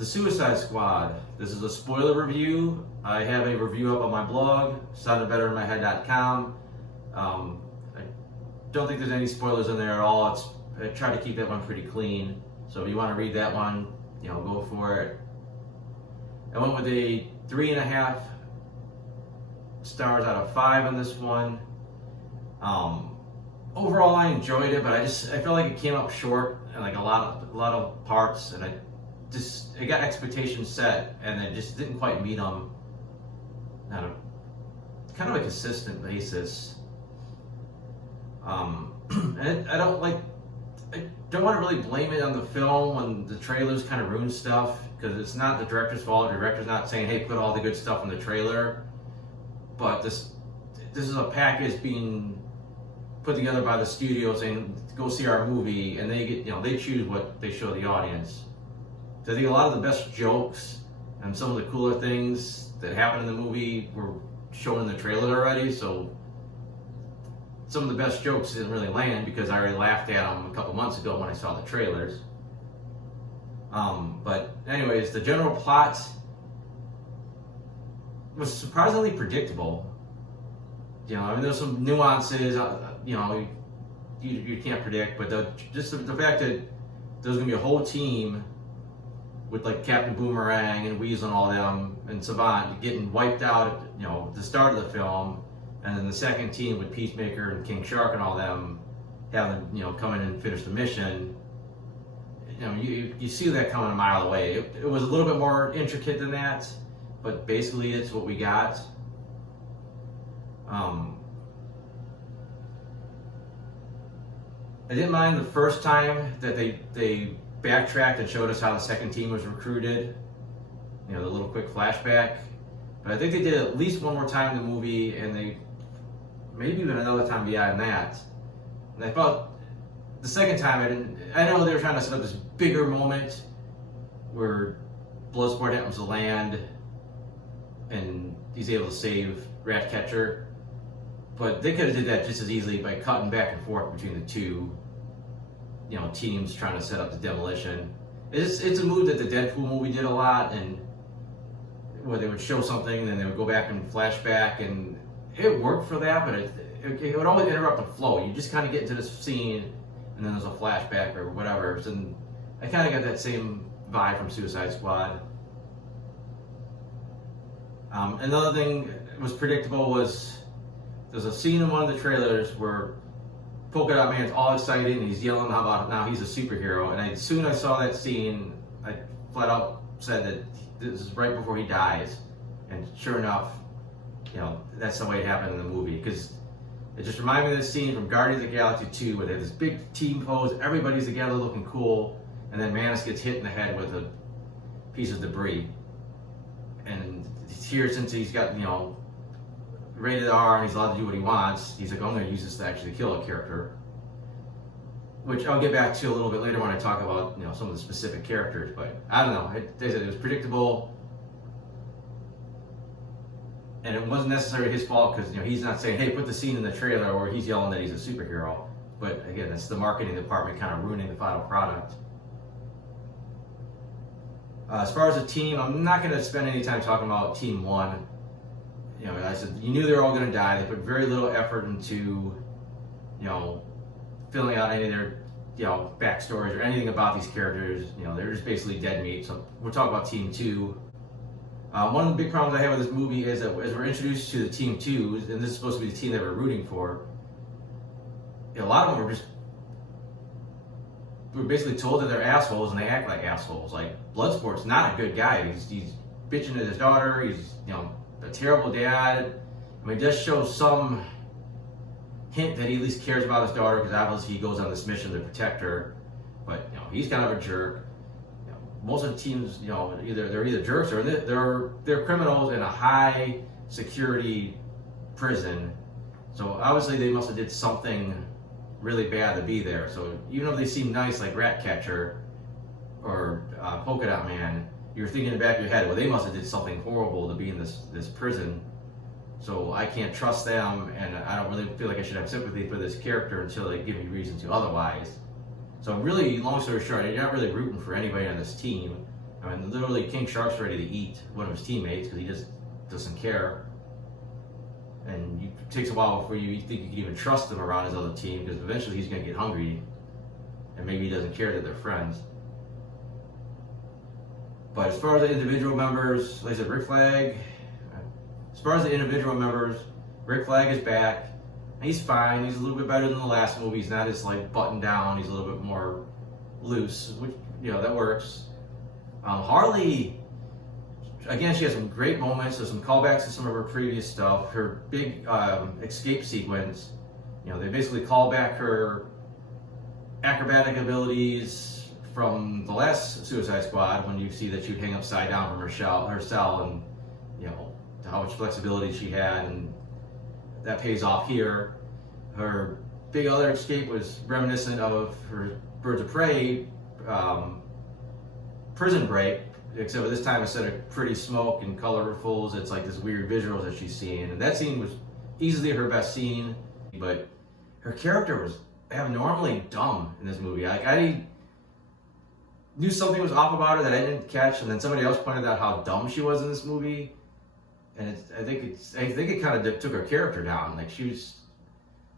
The Suicide Squad. This is a spoiler review. I have a review up on my blog, soundedbetterinmyhead.com. I don't think there's any spoilers in there at all. I try to keep that one pretty clean. So if you want to read that one, go for it. I went with a 3.5 stars out of 5 on this one. Overall, I enjoyed it, but I felt like it came up short in like a lot of parts, and I got expectations set, and it just didn't quite meet them on a kind of a consistent basis. And I don't want to really blame it on the film when the trailers kind of ruin stuff, because it's not the director's fault. The director's not saying, "Hey, put all the good stuff in the trailer," but this is a package being put together by the studio saying, "Go see our movie," and they choose what they show the audience. So I think a lot of the best jokes and some of the cooler things that happened in the movie were shown in the trailer already. So some of the best jokes didn't really land because I already laughed at them a couple months ago when I saw the trailers. But anyways, the general plot was surprisingly predictable. There's some nuances, you can't predict, but just the fact that there's going to be a whole team with like Captain Boomerang and Weasel and all them and Savant getting wiped out at the start of the film, and then the second team with Peacemaker and King Shark and all them having come in and finish the mission. You see that coming a mile away. It was a little bit more intricate than that, but basically it's what we got. I didn't mind the first time that they backtracked and showed us how the second team was recruited, the little quick flashback. But I think they did it at least one more time in the movie, and they maybe even another time beyond that. And I felt the second time I know they were trying to set up this bigger moment where Bloodsport happens to land and he's able to save Ratcatcher. But they could have did that just as easily by cutting back and forth between the two, teams trying to set up the demolition. It's a move that the Deadpool movie did a lot, and where they would show something and then they would go back and flashback, and it worked for that, but it would always interrupt the flow. You just kind of get into this scene, and then there's a flashback or whatever. And I kind of got that same vibe from Suicide Squad. Another thing that was predictable was there's a scene in one of the trailers where Polka Dot Man's all excited and he's yelling about now he's a superhero. And as soon as I saw that scene, I flat out said that this is right before he dies. And sure enough, that's the way it happened in the movie. Because it just reminded me of this scene from Guardians of the Galaxy 2 where they have this big team pose, everybody's together looking cool, and then Manus gets hit in the head with a piece of debris. And here, since he's got, rated R and he's allowed to do what he wants, he's like, I'm going to use this to actually kill a character. Which I'll get back to a little bit later when I talk about some of the specific characters. But I don't know, it was predictable, and it wasn't necessarily his fault because he's not saying, hey, put the scene in the trailer where he's yelling that he's a superhero. But again, it's the marketing department kind of ruining the final product. As far as the team, I'm not going to spend any time talking about Team 1. I said, you knew they were all going to die. They put very little effort into, filling out any of their, backstories or anything about these characters. They're just basically dead meat. So we'll talk about Team 2. One of the big problems I have with this movie is that as we're introduced to the Team 2, and this is supposed to be the team that we're rooting for, a lot of them we're basically told that they're assholes and they act like assholes. Like Bloodsport's not a good guy. He's bitching at his daughter. He's a terrible dad. I mean, it does show some hint that he at least cares about his daughter because obviously he goes on this mission to protect her. But he's kind of a jerk. Most of the teams, they're either jerks or they're criminals in a high security prison. So obviously they must have did something really bad to be there. So even if they seem nice like Ratcatcher or Polka Dot Man, you're thinking in the back of your head, well, they must have did something horrible to be in this prison. So I can't trust them, and I don't really feel like I should have sympathy for this character until they give me reason to otherwise. So really, long story short, you're not really rooting for anybody on this team. I mean, literally, King Shark's ready to eat one of his teammates because he just doesn't care. And it takes a while before you think you can even trust him around his other team, because eventually he's going to get hungry, and maybe he doesn't care that they're friends. But as far as the individual members, like I said, Rick Flag. As far as the individual members, Rick Flag is back. He's fine. He's a little bit better than the last movie. He's not as like buttoned down. He's a little bit more loose, which that works. Harley, again, she has some great moments. There's some callbacks to some of her previous stuff. Her big escape sequence, they basically call back her acrobatic abilities from the last Suicide Squad, when you see that she'd hang upside down from her cell, and how much flexibility she had, and that pays off here. Her big other escape was reminiscent of her Birds of Prey prison break, except for this time instead of pretty smoke and colorfuls, it's like this weird visuals that she's seeing. And that scene was easily her best scene, but her character was abnormally dumb in this movie. I knew something was off about her that I didn't catch, and then somebody else pointed out how dumb she was in this movie. And I think it kind of took her character down. Like, she was,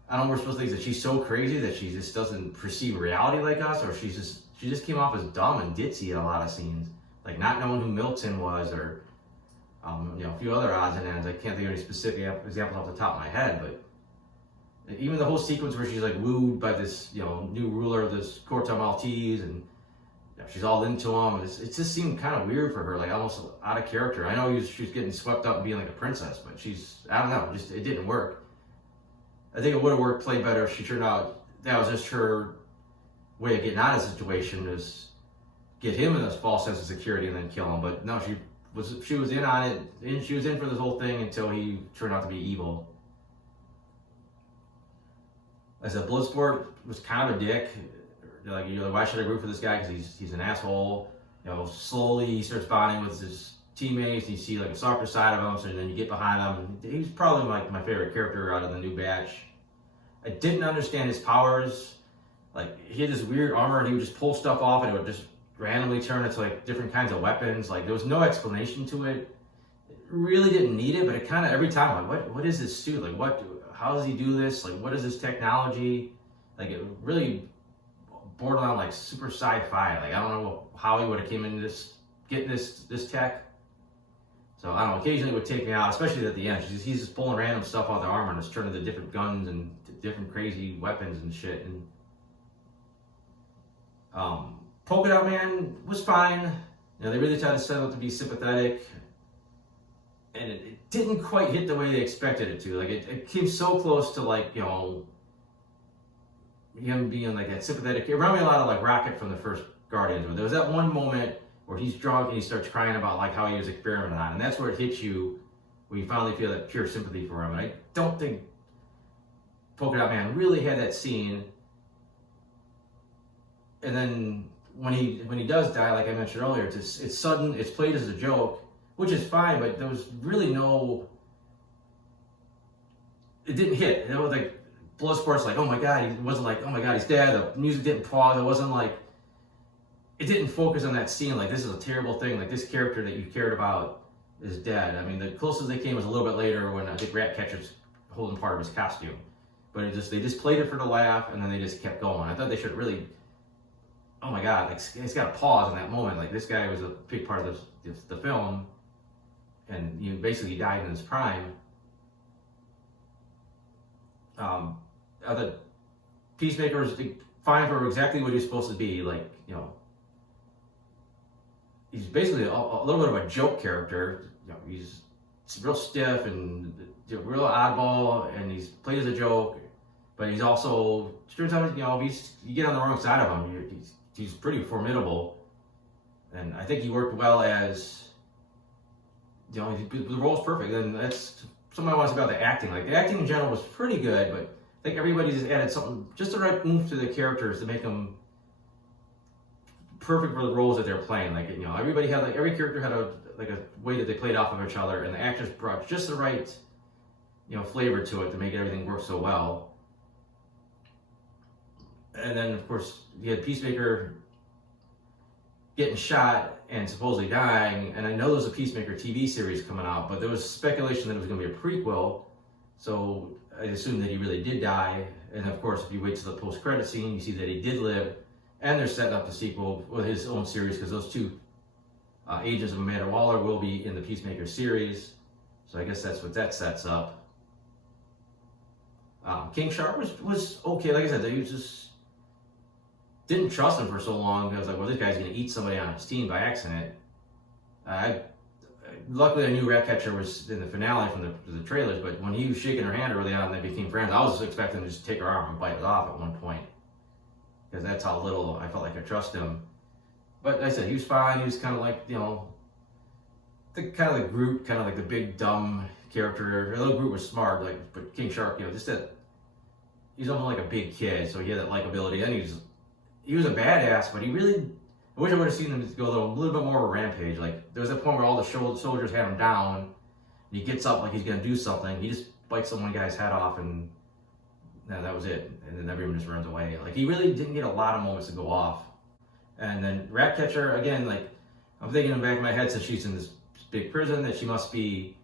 I don't know, we're supposed to think that she's so crazy that she just doesn't perceive reality like us, or she just came off as dumb and ditzy in a lot of scenes, like not knowing who Milton was, or a few other odds and ends. I can't think of any specific examples off the top of my head, but even the whole sequence where she's like wooed by this new ruler of this Corto Maltese, and she's all into him. It just seemed kind of weird for her, like almost out of character. I know she was getting swept up and being like a princess, but I don't know, it didn't work. I think it would have played better if she turned out that was just her way of getting out of the situation, is get him in this false sense of security and then kill him. But no, she was in on it, and she was in for this whole thing until he turned out to be evil. As I said, Bloodsport was kind of a dick. Like, why should I root for this guy? Because he's an asshole. Slowly he starts bonding with his teammates. You see like a softer side of him, so then you get behind him. He's probably like my favorite character out of the new batch. I didn't understand his powers. Like, he had this weird armor, and he would just pull stuff off, and it would just randomly turn into like different kinds of weapons. Like, there was no explanation to it. It really didn't need it, but it kind of every time, like, what is this suit? Like, how does he do this? Like, what is this technology? Like, it really borderline like super sci-fi. Like, I don't know how he would have came into getting this tech. So I don't know, occasionally it would take me out, especially at the end. He's just pulling random stuff out of the armor and just turning into different guns and different crazy weapons and shit. And Polka Dot Man was fine. They really tried to set up to be sympathetic, and it didn't quite hit the way they expected it to. Like, it came so close to like him being like that sympathetic. It reminded me a lot of like Rocket from the first Guardians, where there was that one moment where he's drunk and he starts crying about like how he was experimented on, and that's where it hits you, when you finally feel that pure sympathy for him. And I don't think Polka Dot Man really had that scene. And then when he does die, like I mentioned earlier, it's sudden, it's played as a joke, which is fine, but there was really it didn't hit. It was like Bloodsport's like, oh my god, it wasn't like, oh my god, he's dead. The music didn't pause. It wasn't like, it didn't focus on that scene like, this is a terrible thing, like this character that you cared about is dead. I mean, the closest they came was a little bit later when I think Ratcatcher's holding part of his costume. But they just played it for the laugh, and then they just kept going. I thought they should really, oh my god, like, it's got to pause in that moment. Like, this guy was a big part of the film, and basically died in his prime. The Peacemaker was fine for exactly what he's supposed to be. Like, he's basically a little bit of a joke character. He's real stiff and real oddball, and he's played as a joke. But he's also, turns out, you get on the wrong side of him, he's pretty formidable. And I think he worked well as, the role's perfect. And that's something I want to say about the acting. Like, the acting in general was pretty good, but I think everybody just added something, just the right oomph to the characters to make them perfect for the roles that they're playing. Like, everybody had, like, every character had a way that they played off of each other, and the actors brought just the right, flavor to it to make everything work so well. And then, of course, you had Peacemaker. getting shot and supposedly dying. And I know there's a Peacemaker TV series coming out, but there was speculation that it was going to be a prequel. So I assumed that he really did die. And of course, if you wait to the post-credit scene, you see that he did live. And they're setting up the sequel with his own series, because those two agents of Amanda Waller will be in the Peacemaker series. So I guess that's what that sets up. King Shark was okay. Like I said, they just didn't trust him for so long. I was like, well, this guy's going to eat somebody on his team by accident. Luckily, I knew Ratcatcher was in the finale from the trailers, but when he was shaking her hand early on and they became friends, I was expecting to just take her arm and bite it off at one point. Because that's how little I felt like I trust him. But like I said, he was fine. He was kind of like, the Groot, kind of like the big dumb character. Although Groot was smart, but King Shark, just that he's almost like a big kid, so he had that likability. And he was a badass, but he really, I wish I would have seen him go a little bit more of a rampage. Like there was a point where all the soldiers had him down, and he gets up like he's gonna do something. He just bites some one guy's head off, and that was it. And then everyone just runs away. Like he really didn't get a lot of moments to go off. And then Ratcatcher, again, like I'm thinking in the back of my head, since she's in this big prison, that she must be,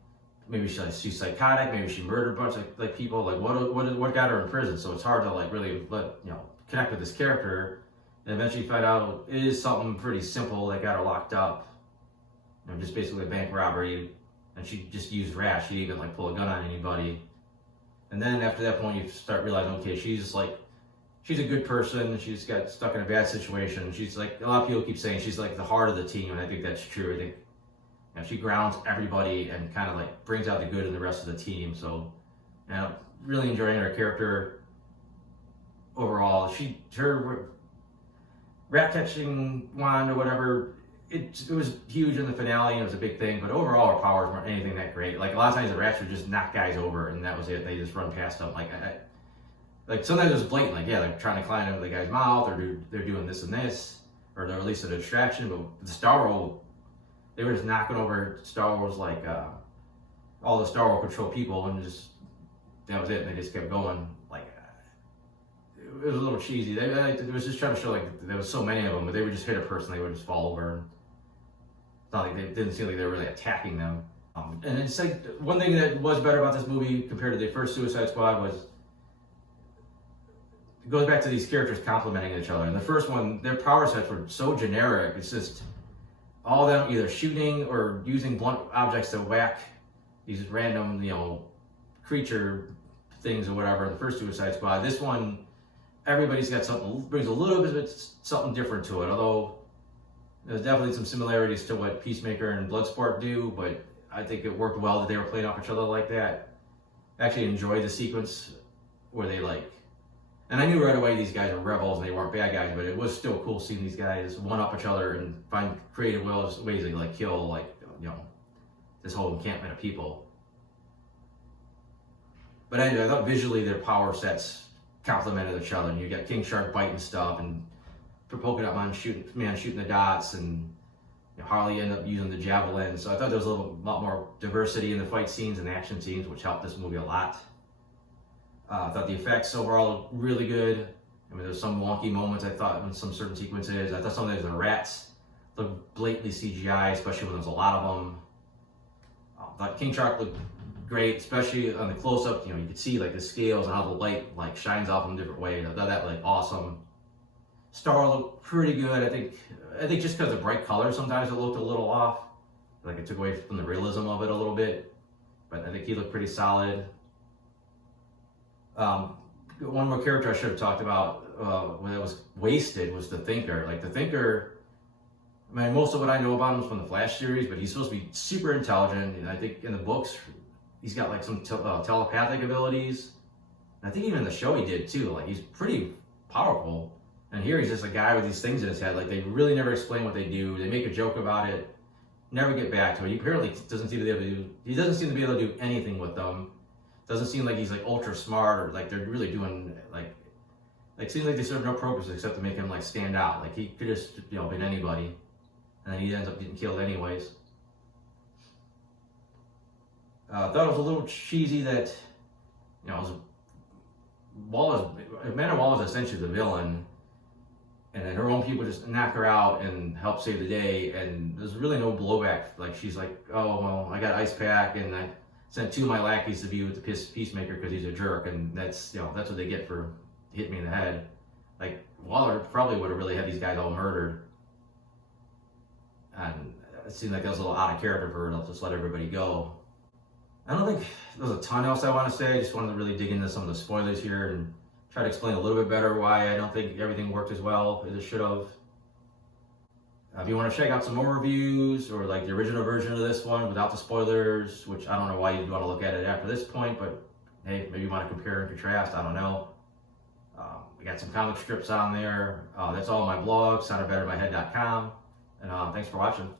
maybe she's psychotic, maybe she murdered a bunch of people. Like what got her in prison? So it's hard to really connect with this character. And eventually find out it is something pretty simple that got her locked up. Just basically a bank robbery, and she just used Rat. She didn't even pull a gun on anybody. And then after that point, you start realizing, okay, she's a good person. She's got stuck in a bad situation. She's a lot of people keep saying she's the heart of the team, and I think that's true. I think she grounds everybody and kind of brings out the good in the rest of the team. So, really enjoying her character overall. Her rat catching wand or whatever, it was huge in the finale and it was a big thing, but overall her powers weren't anything that great. A lot of times the rats would just knock guys over and that was it. They just run past them. Sometimes it was blatant, they're trying to climb into the guy's mouth, or they're doing this and this, or they're at least a distraction. But the Star Wars, they were just knocking over Star Wars all the Star Wars Patrol people, and that was it. And they just kept going. It was a little cheesy. It was just trying to show there was so many of them, but they would just hit a person, they would just fall over. It's not they didn't seem like they were really attacking them. And it's one thing that was better about this movie compared to the first Suicide Squad was it goes back to these characters complementing each other. In the first one, their power sets were so generic. It's just all of them either shooting or using blunt objects to whack these random, creature things or whatever. In the first Suicide Squad, this one, everybody's got something, brings a little bit of something different to it. Although there's definitely some similarities to what Peacemaker and Bloodsport do, but I think it worked well that they were playing off each other like that. I actually enjoyed the sequence where they and I knew right away these guys were rebels and they weren't bad guys, but it was still cool seeing these guys one up each other and find creative ways to kill this whole encampment of people. But anyway, I thought visually their power sets complemented each other, and you got King Shark biting stuff, and Polka Dot Man shooting the dots, and Harley ended up using the javelin. So I thought there was a lot more diversity in the fight scenes and the action scenes, which helped this movie a lot. I thought the effects overall looked really good. There's some wonky moments I thought in some certain sequences. I thought some of the rats looked blatantly CGI, especially when there's a lot of them. I thought King Shark looked great, especially on the close-up. You could see the scales and how the light shines off in different ways. I thought that awesome. Star looked pretty good. I think just because of bright colors, sometimes it looked a little off. It took away from the realism of it a little bit. But I think he looked pretty solid. One more character I should have talked about when it was wasted was the Thinker. The Thinker, most of what I know about him is from the Flash series, but he's supposed to be super intelligent. And I think in the books, he's got some telepathic abilities. And I think even in the show he did too. He's pretty powerful. And here he's just a guy with these things in his head. They really never explain what they do. They make a joke about it, never get back to it. He apparently doesn't seem to be able to do. He doesn't seem to be able to do anything with them. Doesn't seem like he's ultra smart, or they're really doing seems like they serve no purpose except to make him stand out. He could just been anybody, and then he ends up getting killed anyways. I thought it was a little cheesy that Amanda Waller's essentially the villain, and then her own people just knock her out and help save the day, and there's really no blowback. Like, she's like, oh, well, I got ice pack, and I sent 2 of my lackeys to be with the peacemaker because he's a jerk, and that's what they get for hitting me in the head. Like, Waller probably would have really had these guys all murdered, and it seemed like that was a little out of character for her to just let everybody go. I don't think there's a ton else I want to say. I just wanted to really dig into some of the spoilers here and try to explain a little bit better why I don't think everything worked as well as it should have. If you want to check out some more reviews or like the original version of this one without the spoilers, which I don't know why you'd want to look at it after this point, but hey, maybe you want to compare and contrast, I don't know. We got some comic strips on there. That's all on my blog, soundedbettermyhead.com. And thanks for watching.